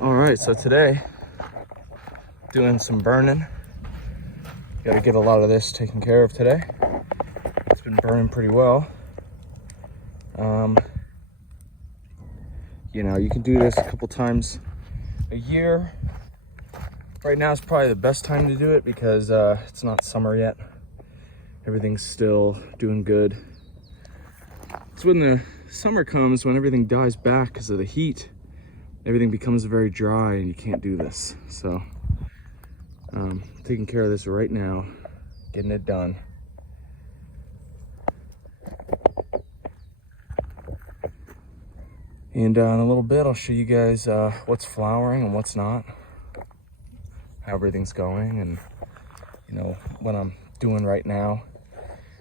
All right, so today, doing some burning. Gotta get a lot of this taken care of today. It's been burning pretty well. You know, you can do this a couple times a year. Right now is probably the best time to do it because it's not summer yet. Everything's still doing good. It's when the summer comes, when everything dies back because of the heat, everything becomes very dry and you can't do this. So taking care of this right now, getting it done. And in a little bit, I'll show you guys what's flowering and what's not, how everything's going, and you know what I'm doing right now.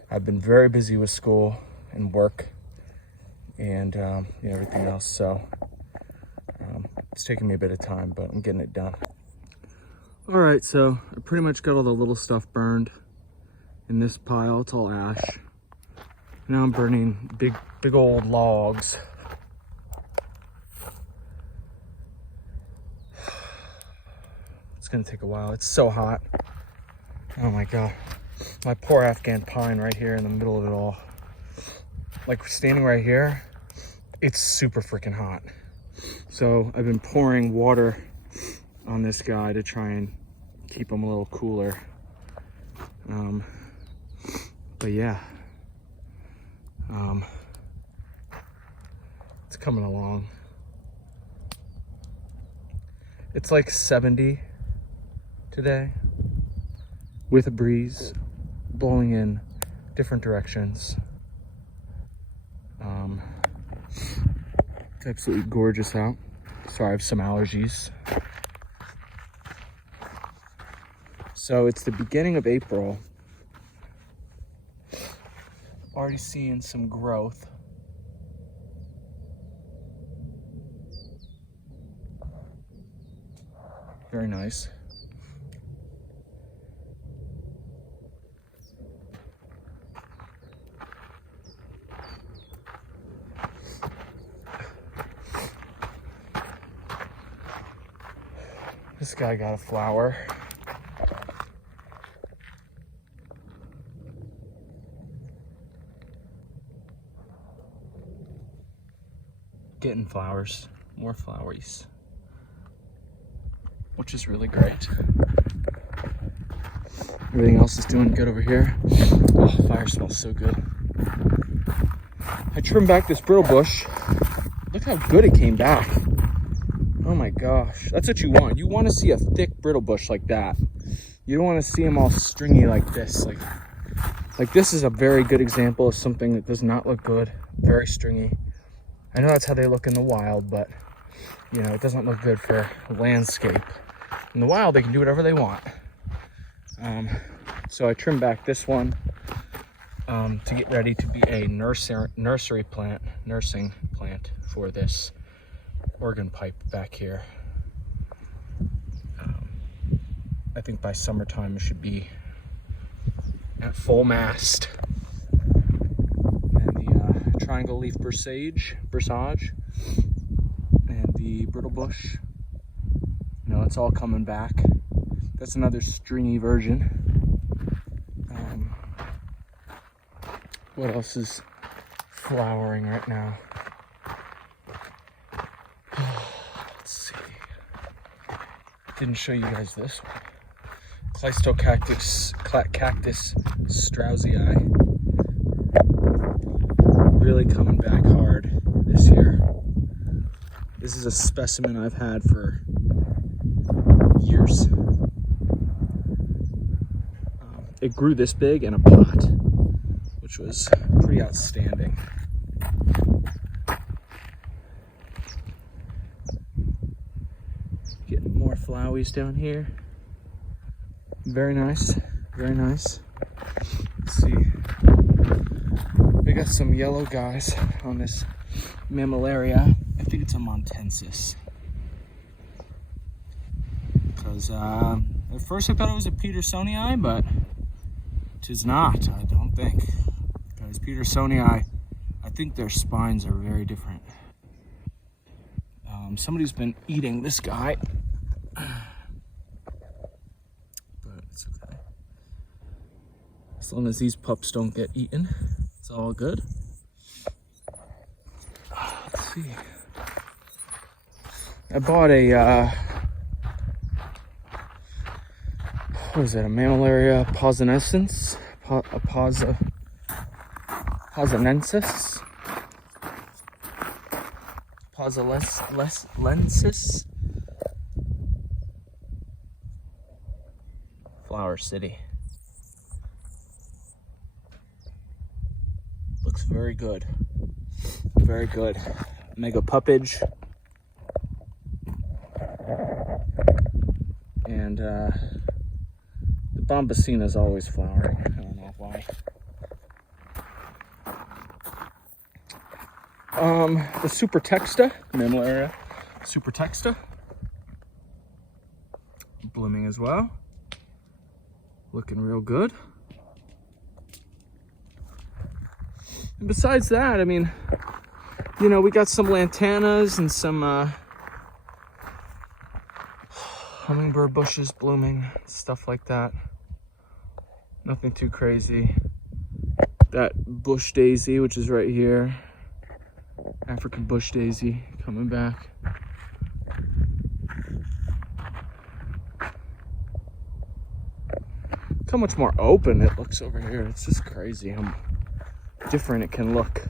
I've been very busy with school and work and you know, everything else, so it's taking me a bit of time, but I'm getting it done. All right, so I pretty much got all the little stuff burned in this pile. It's all ash. Now I'm burning big old logs. It's gonna take a while. It's so hot. Oh my God. My poor Afghan pine right here in the middle of it all. Like standing right here, it's super freaking hot. So I've been pouring water on this guy to try and keep him a little cooler. But yeah, it's coming along. It's like 70 today with a breeze blowing in different directions. It's absolutely gorgeous out. Sorry, I have some allergies. So it's the beginning of April. Already seeing some growth. Very nice. This guy got a flower. Getting flowers, more floweries, which is really great. Everything else is doing good over here. Oh, fire smells so good. I trimmed back this brittle bush. Look how good it came back. Oh my gosh, that's what you want. You want to see a thick brittle bush like that. You don't want to see them all stringy like this. Like this is a very good example of something that does not look good. Very stringy. I know that's how they look in the wild, but you know, it doesn't look good for landscape. In the wild, they can do whatever they want. So I trimmed back this one to get ready to be a nursing plant for this organ pipe back here. I think by summertime it should be at full mast. And the triangle leaf bursage and the brittle bush, you know, it's all coming back. That's another stringy version. What else is flowering right now? Let's see. Didn't show you guys this one. Cactus Straussii. Really coming back hard this year. This is a specimen I've had for years. It grew this big in a pot, which was pretty outstanding. Getting more flowies down here. Very nice, very nice. Let's see. We got some yellow guys on this mammillaria. I think it's a montensis. Because at first I thought it was a Petersonii, but it is not, I don't think. Because Petersonii, I think their spines are very different. Somebody's been eating this guy, but it's okay. As long as these pups don't get eaten, it's all good. Let's see. I bought a, what is that, a Mammillaria pausinensis? Pausinensis? Pausilensis? Flower City. Looks very good. Very good. Mega puppage. And the Bombacina is always flowering. I don't know why. The Super Texta, Mammillaria Super Texta, blooming as well. Looking real good. And besides that, I mean, you know, we got some lantanas and some hummingbird bushes blooming, stuff like that. Nothing too crazy. That bush daisy, which is right here. African bush daisy coming back. Look how much more open it looks over here. It's just crazy how different it can look.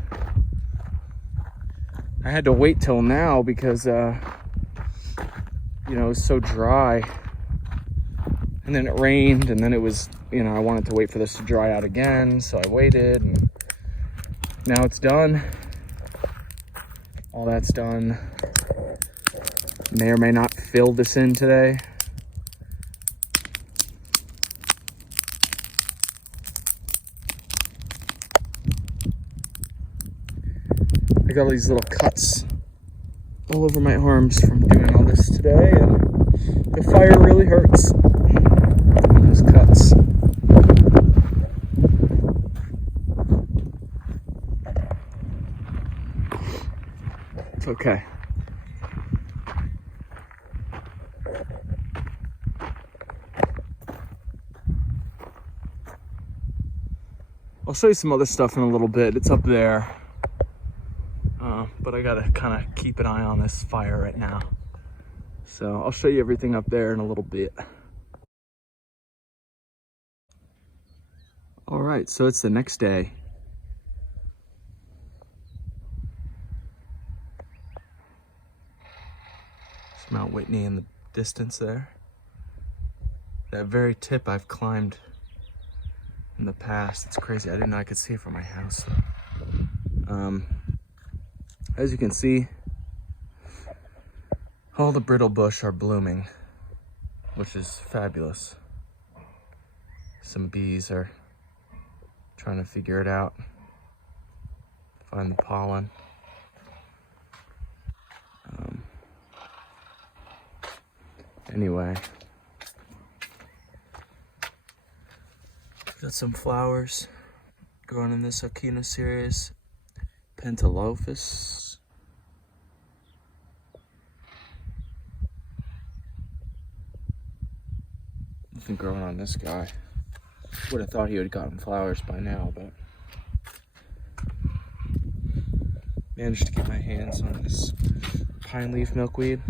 I had to wait till now because you know, it was so dry, and then it rained, and then it was, you know, I wanted to wait for this to dry out again, so I waited, and now it's done. All that's done. May or may not fill this in today. I got all these little cuts all over my arms from doing all this today, and the fire really hurts. Those cuts. It's okay. I'll show you some other stuff in a little bit. It's up there. But I gotta kind of keep an eye on this fire right now. So I'll show you everything up there in a little bit. All right, so it's the next day. It's Mount Whitney in the distance there. That very tip I've climbed in the past. It's crazy. I didn't know I could see it from my house. As you can see, all the brittle bush are blooming, which is fabulous. Some bees are trying to figure it out, find the pollen. Anyway, got some flowers growing in this Akina series. Pentalophus. Nothing growing on this guy. Would have thought he would have gotten flowers by now, but managed to get my hands on this pine leaf milkweed.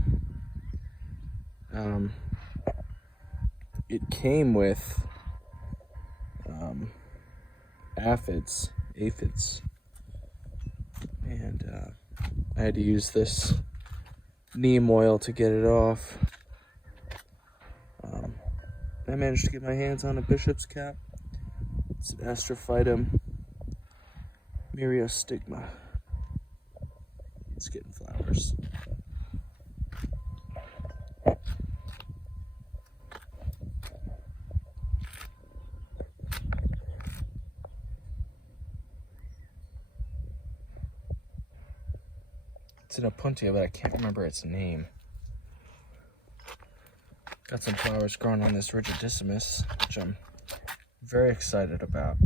It came with aphids, and I had to use this neem oil to get it off. I managed to get my hands on a bishop's cap. It's an Astrophytum myriostigma. It's getting flowers. It's an Opuntia, but I can't remember its name. Got some flowers growing on this Rigidissimus, which I'm very excited about.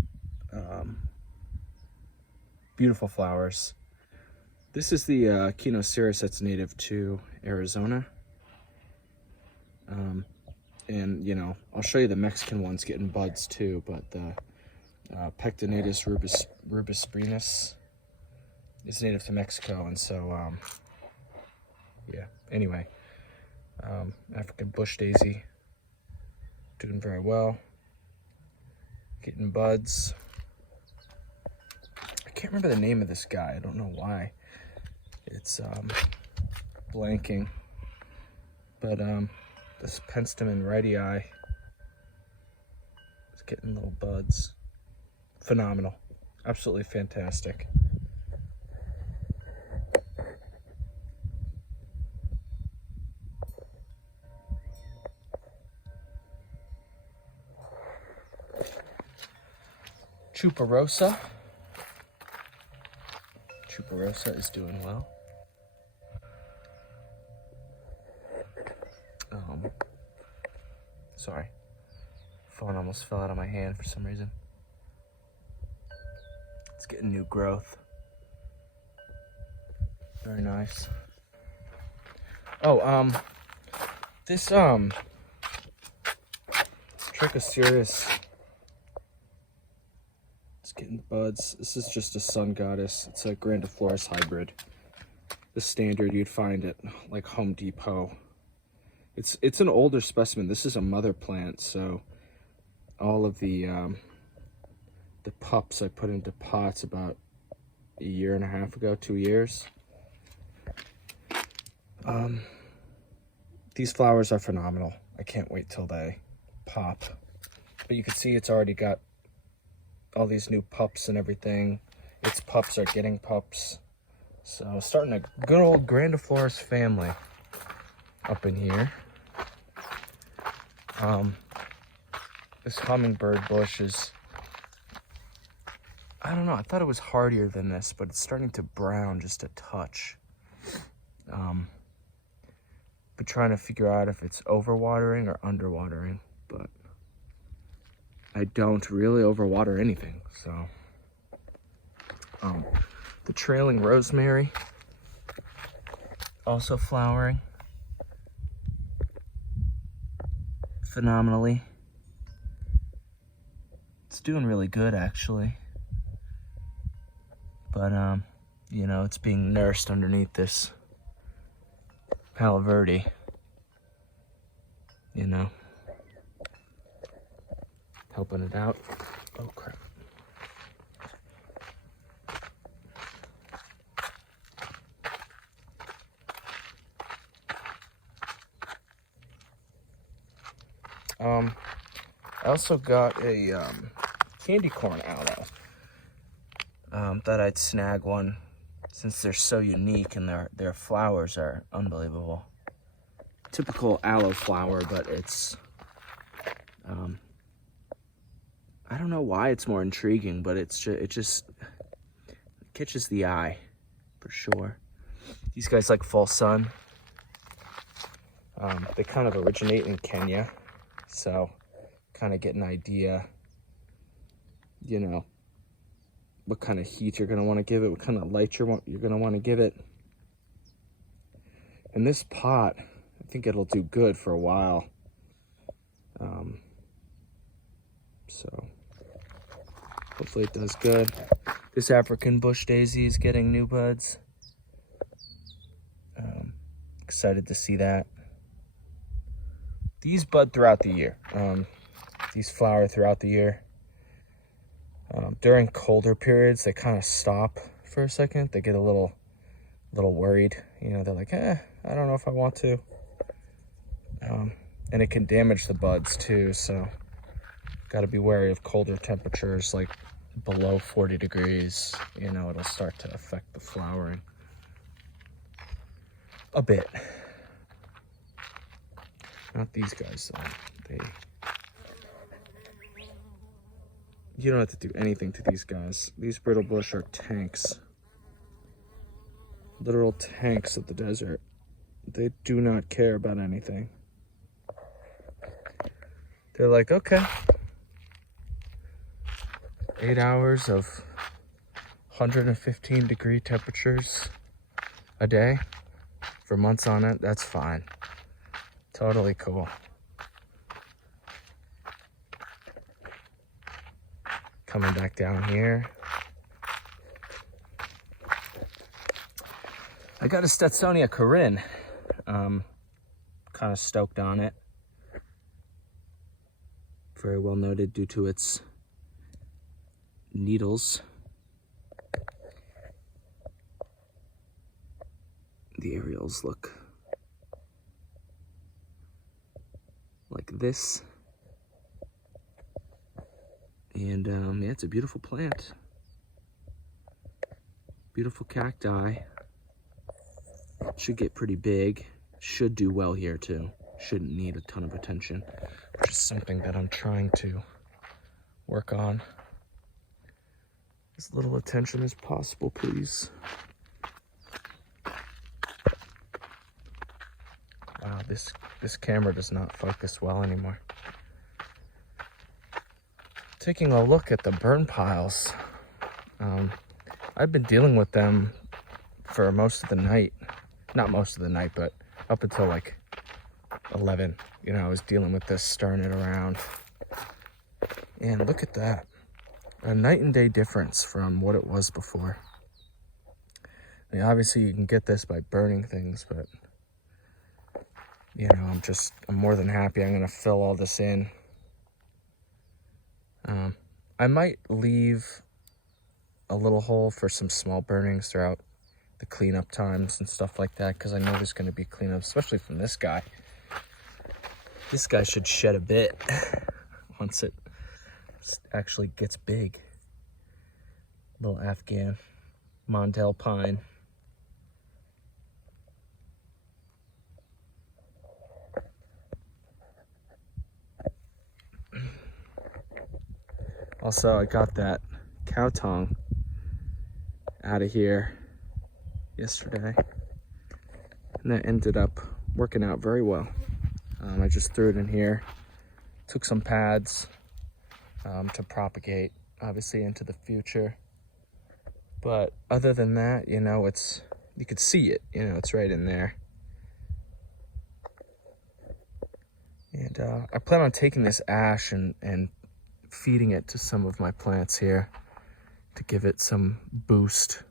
Beautiful flowers. This is the Echinocereus that's native to Arizona. And, you know, I'll show you the Mexican ones getting buds too, but the Pectinatus rubisprinus is native to Mexico, and so, yeah, anyway, African bush daisy, doing very well, getting buds. I can't remember the name of this guy, I don't know why. It's blanking, but this Penstemon Wrightii is getting little buds. Phenomenal, absolutely fantastic. Chuparosa. Chuparosa is doing well. Sorry, phone almost fell out of my hand for some reason. It's getting new growth. Very nice. Oh, this Trichocereus, it's getting buds. This is just a sun goddess. It's a grandiflorus hybrid. The standard you'd find at like Home Depot. It's an older specimen. This is a mother plant, so all of the pups I put into pots about a year and a half ago, 2 years. These flowers are phenomenal. I can't wait till they pop. But you can see it's already got all these new pups and everything. Its pups are getting pups. So starting a good old grandiflorus family up in here. This hummingbird bush is, I don't know, I thought it was hardier than this, but it's starting to brown just a touch. But trying to figure out if it's overwatering or underwatering, but I don't really overwater anything, so. The trailing rosemary, also flowering phenomenally. It's doing really good, actually. But, you know, it's being nursed underneath this Palo Verde, you know, helping it out. Oh, crap. I also got a candy corn aloe. Thought I'd snag one since they're so unique and their flowers are unbelievable. Typical aloe flower, but it's I don't know why it's more intriguing, but it just catches the eye for sure. These guys like fall sun. They kind of originate in Kenya, so kind of get an idea, you know, what kind of heat you're going to want to give it, what kind of light you're going to want to give it. And this pot, I think it'll do good for a while. So hopefully it does good. This African bush daisy is getting new buds. Excited to see that. These bud throughout the year. These flower throughout the year. During colder periods, they kind of stop for a second. They get a little worried. You know, they're like, I don't know if I want to. And it can damage the buds too, so got to be wary of colder temperatures, like below 40 degrees. You know, it'll start to affect the flowering a bit. Not these guys, though. You don't have to do anything to these guys. These brittle bush are tanks. Literal tanks of the desert. They do not care about anything. They're like, okay. 8 hours of 115 degree temperatures. a day for months on it, that's fine. Totally cool. Coming back down here. I got a Stetsonia coryne. Kind of stoked on it. Very well noted due to its needles. The aerials look like this. And yeah, it's a beautiful plant. Beautiful cacti. Should get pretty big. Should do well here too. Shouldn't need a ton of attention, which is something that I'm trying to work on. As little attention as possible, please. Wow, this camera does not focus well anymore. Taking a look at the burn piles. I've been dealing with them for most of the night. Not most of the night, but up until like 11. You know, I was dealing with this, stirring it around. And look at that. A night and day difference from what it was before. I mean, obviously you can get this by burning things, but you know, I'm more than happy. I'm gonna fill all this in. I might leave a little hole for some small burnings throughout the cleanup times and stuff like that, because I know there's going to be cleanup, especially from this guy. This guy should shed a bit once it actually gets big. Little Afghan Montel pine. Also, I got that cow tongue out of here yesterday, and that ended up working out very well. I just threw it in here, took some pads to propagate, obviously, into the future. But other than that, you know, you could see it, you know, it's right in there. And I plan on taking this ash and feeding it to some of my plants here to give it some boost,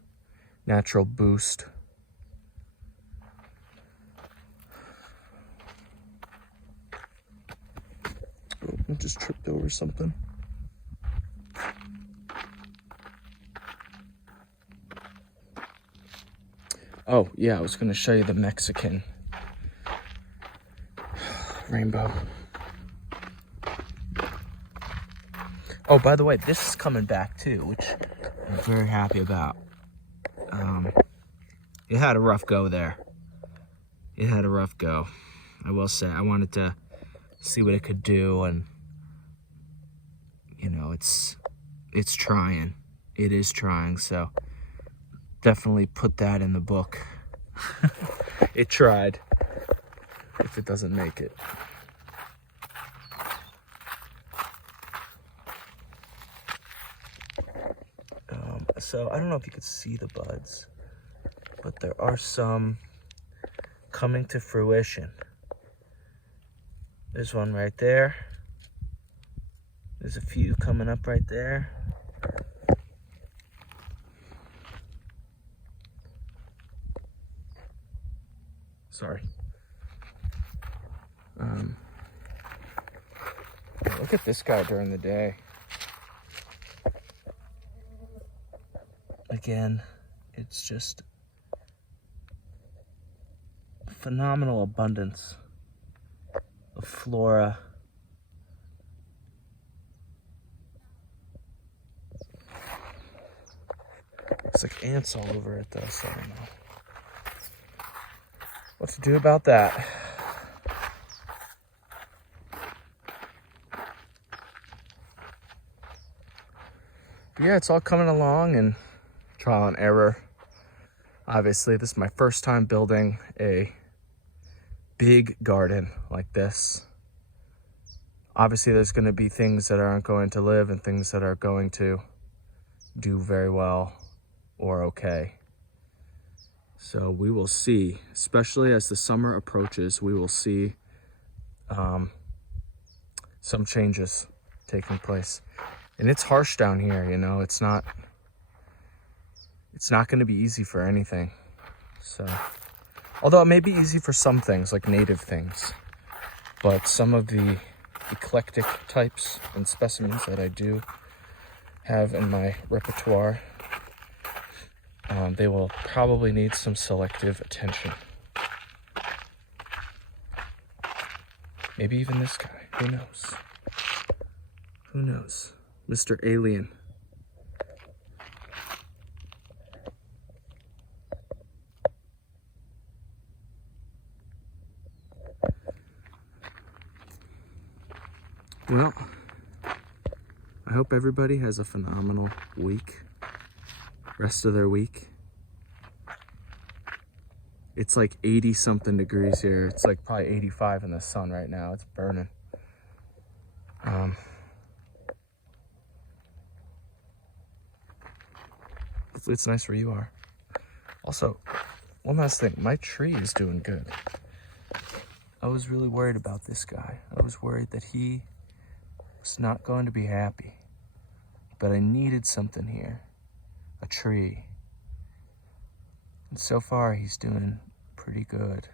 natural boost. Oh, I just tripped over something. Oh yeah, I was gonna show you the Mexican rainbow. Oh, by the way, this is coming back too, which I'm very happy about. It had a rough go there. It had a rough go, I will say. I wanted to see what it could do, and you know, it's trying. It is trying, so definitely put that in the book. It tried, if it doesn't make it. So I don't know if you could see the buds, but there are some coming to fruition. There's one right there. There's a few coming up right there. Sorry. Look at this guy during the day. Again, it's just phenomenal abundance of flora. It's like ants all over it though, so I don't know what to do about that. But yeah, it's all coming along, and trial and error. Obviously, this is my first time building a big garden like this. Obviously, there's going to be things that aren't going to live and things that are going to do very well or okay. So we will see, especially as the summer approaches, we will see some changes taking place. And it's harsh down here, you know, it's not going to be easy for anything. So, although it may be easy for some things, like native things, but some of the eclectic types and specimens that I do have in my repertoire, they will probably need some selective attention. Maybe even this guy, who knows? Who knows? Mr. Alien. Well, I hope everybody has a phenomenal week, rest of their week. It's like 80 something degrees here. It's like probably 85 in the sun right now. It's burning. Hopefully it's nice where you are. Also, one last thing, my tree is doing good. I was really worried about this guy. I was worried that he was not going to be happy, but I needed something here, a tree. And so far he's doing pretty good.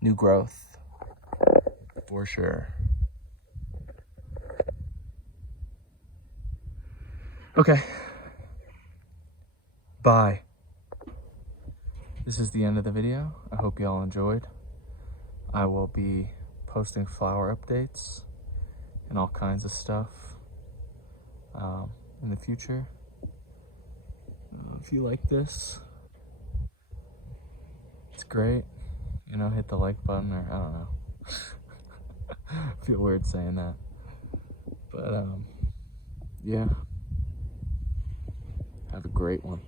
New growth, for sure. Okay. Bye. This is the end of the video. I hope y'all enjoyed. I will be posting flower updates and all kinds of stuff in the future. If you like this, it's great. You know, hit the like button, or I don't know. I feel weird saying that. But yeah. Have a great one.